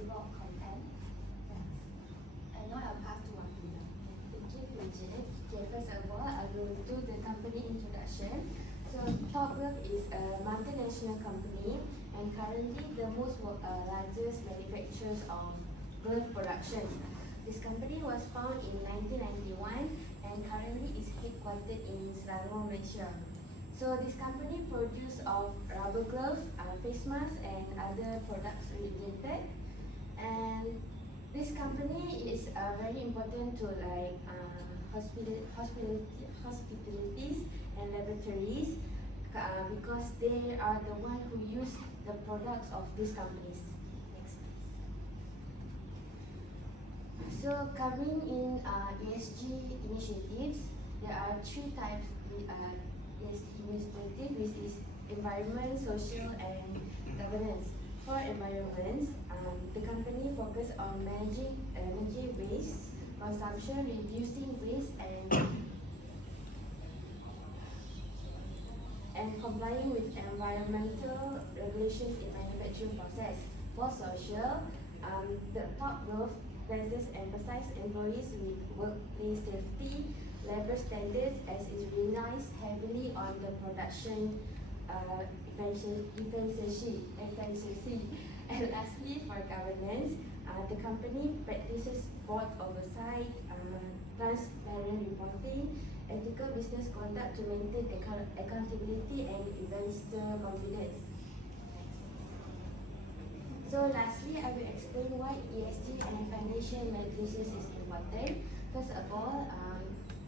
develop content. Yes. And now I'll pass to Wafida. Thank you, Bridget. Okay, first of all, I will do the company introduction. So, Top Glove is a multinational company and currently the most largest manufacturers of glove production. This company was found in 1991 and currently is headquartered in Selangor, Malaysia. So, this company produces of rubber gloves, face masks and other products related. And this company is very important to like hospitalities and laboratories because they are the one who use the products of these companies. Next, please. So covering in ESG initiatives, there are three types of ESG initiatives, which is environment, social, and governance. For environment, the company focus on managing energy waste, consumption, reducing waste, and complying with environmental regulations in manufacturing process. For social, the Top Glove places emphasis employees with workplace safety, labor standards, as it relies heavily on the production efficiency. And lastly, for governance, the company practices board oversight, transparent reporting, ethical business conduct to maintain accountability and investor confidence. So lastly, I will explain why ESG and financial metrics is important. First of all,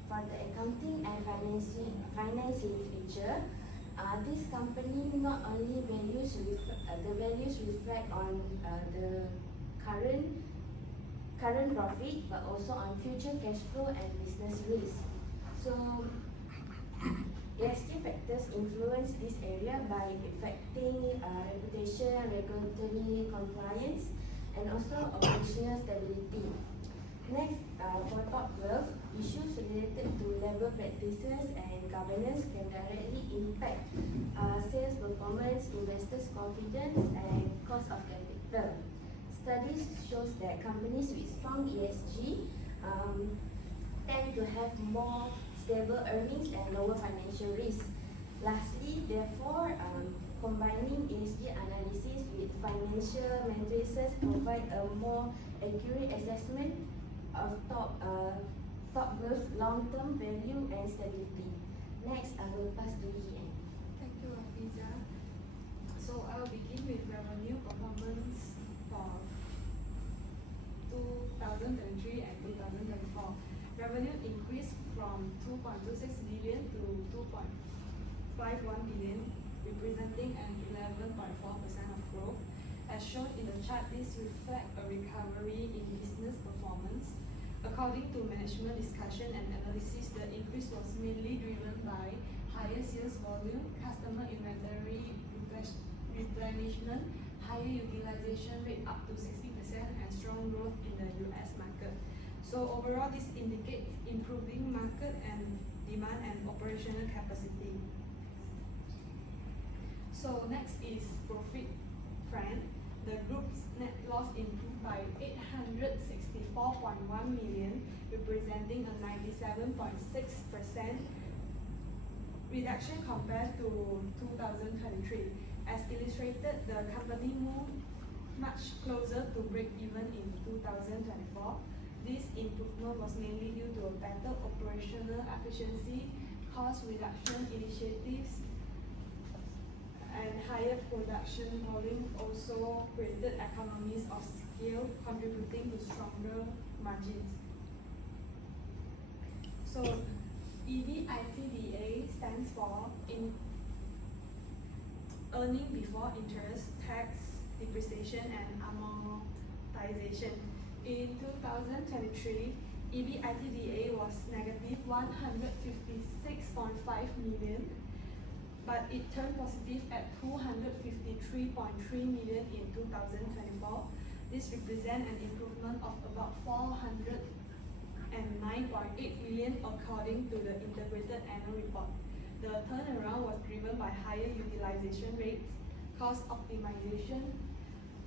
for the accounting and financing future, this company not only the values reflect on the current profit, but also on future cash flow and business risk. So ESG factors influence this area by affecting reputation, regulatory compliance, and also operational stability. Next, for Top Glove, issues related to labor practices and governance can directly impact sales performance, investors' confidence, and cost of capital. Studies shows that companies with strong ESG tend to have more stable earnings and lower financial risk. Lastly, therefore, combining ESG analysis with financial metrics provide a more accurate assessment of Top Glove's long-term value and stability. Next, I will pass to Yi. Thank you, Afiza. So I'll begin with revenue performance for 2023 and 2024. Revenue increased from 2.26 billion to 2.51 billion, representing an 11.4% of growth. As shown in the chart, this reflects a recovery in business performance. According to management discussion and analysis, the increase was mainly driven by higher sales volume, customer inventory replenishment, higher utilization rate up to 60%, and strong growth in the US market. So overall, this indicates improving market and demand and operational capacity. So next is profit trend. The group's net loss improved by 864.1 million, representing a 97.6% reduction compared to 2023. As illustrated, the company moved much closer to break even in 2024. This improvement was mainly due to a better operational efficiency, cost reduction initiatives, and higher production volume also created economies of scale, contributing to stronger margins. So EBITDA stands for earning before interest, tax, depreciation, and amortization. In 2023, EBITDA was negative 156.5 million, but it turned positive at 253.3 million in 2024. This represents an improvement of about 409.8 million according to the integrated annual report. The turnaround was driven by higher utilization rates, cost optimization,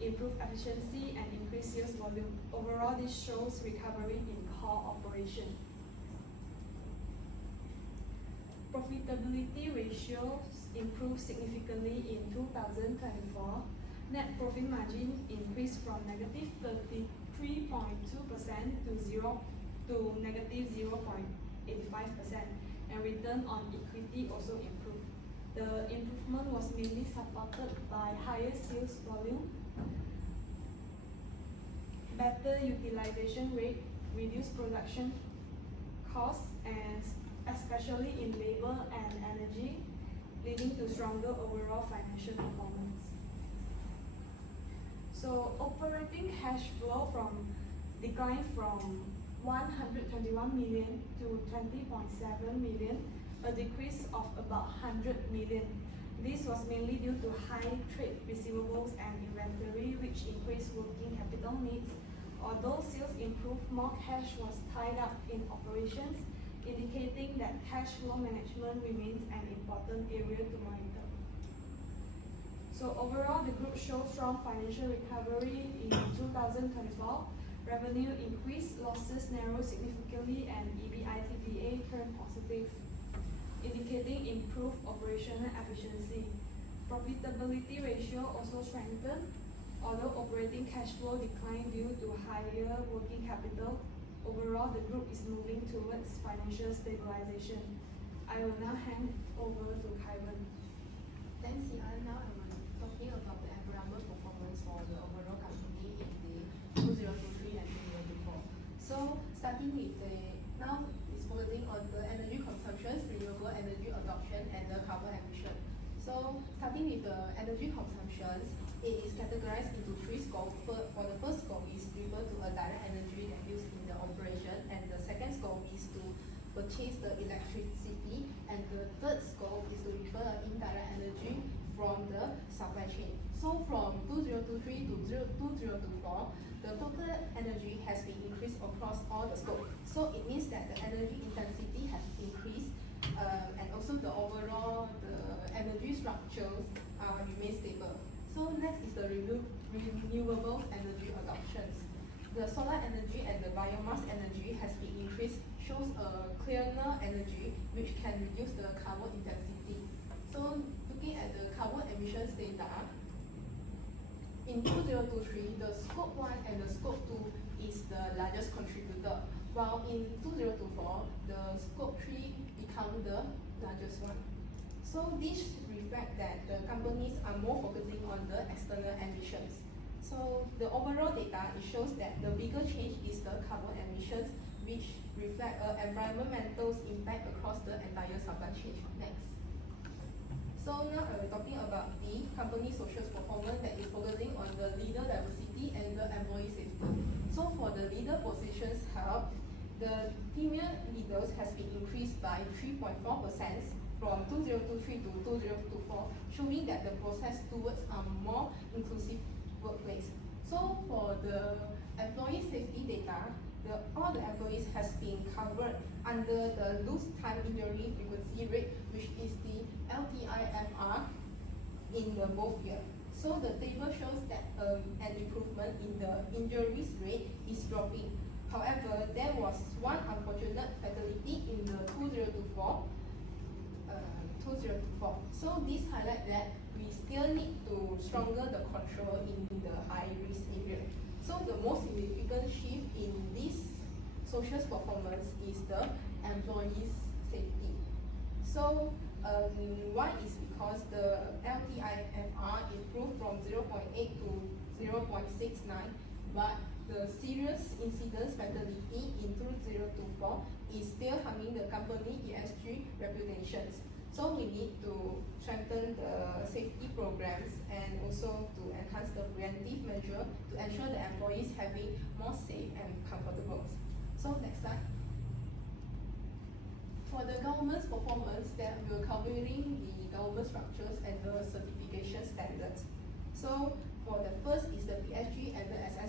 improve efficiency, and increase sales volume. Overall, this shows recovery in core operation. Profitability ratios improved significantly in 2024. Net profit margin increased from negative 33.2% to negative 0.85%, and return on equity also improved. The improvement was mainly supported by higher sales volume, better utilization rate, reduced production costs, and especially in labor and energy, leading to stronger overall financial performance. So operating cash flow declined from 121 million to 20.7 million, a decrease of about 100 million. This was mainly due to high trade receivables and inventory, which increased working capital needs. Although sales improved, more cash was tied up in operations, indicating that cash flow management remains an important area to monitor. So overall, the group showed strong financial recovery in 2024. Revenue increased, losses narrowed significantly, and EBITDA turned positive, indicating improved operational efficiency. Profitability ratio also strengthened, although operating cash flow declined due to higher working capital. Overall, the group is moving towards financial stabilization. I will now hand over to Kaiwen. Thanks, Yan. Now I'm talking about the environment performance for the overall company in the 2023 and 2024. So starting with now it's focusing on the energy consumption, renewable energy adoption, and the carbon emission. So starting with the energy consumptions, it is categorized into three scopes. For the first scope is refer to a direct energy that used in the operation, and the second scope is to purchase the electricity, and the third scope is to refer indirect energy from the supply chain. So from 2023 to 2024, the total energy has been increased across all the scopes. So it means that the energy intensity has increased, and also the overall energy structures remain stable. So next is the renewable energy adoptions. The solar energy and the biomass energy has been increased, shows a cleaner energy which can reduce the carbon intensity. So looking at the carbon emissions data, in 2023, the scope 1 and the scope 2 is the largest contributor, while in 2024, the scope 3 becomes the largest one. So this reflects that the companies are more focusing on the external emissions. So the overall data, it shows that the bigger change is the carbon emissions, which reflect environmental impact across the entire supply chain. Next. So now I'm talking about the company social performance that is focusing on the leader diversity and the employee safety. So for the leader positions held, the female leaders has been increased by 3.4% from 2023 to 2024, showing that the process towards a more inclusive workplace. So for the employee safety data, all the employees has been covered under the lost time injury frequency rate, which is the LTIFR in the both year. So the table shows that an improvement in the injuries rate is dropping. However, there was one unfortunate fatality in the 2024. So this highlights that we still need to stronger the control in the high risk area. So the most significant shift in this social performance is the employees' safety. So why is because the LTIFR improved from 0.8 to 0.69, but the serious incidents fatality in 2024 is still harming the company ESG reputations. So we need to strengthen the safety programs and also to enhance the preventive measure to ensure the employees having more safe and comfortable. So next slide. For the government's performance, that we're covering the government structures and the certification standards. So for the first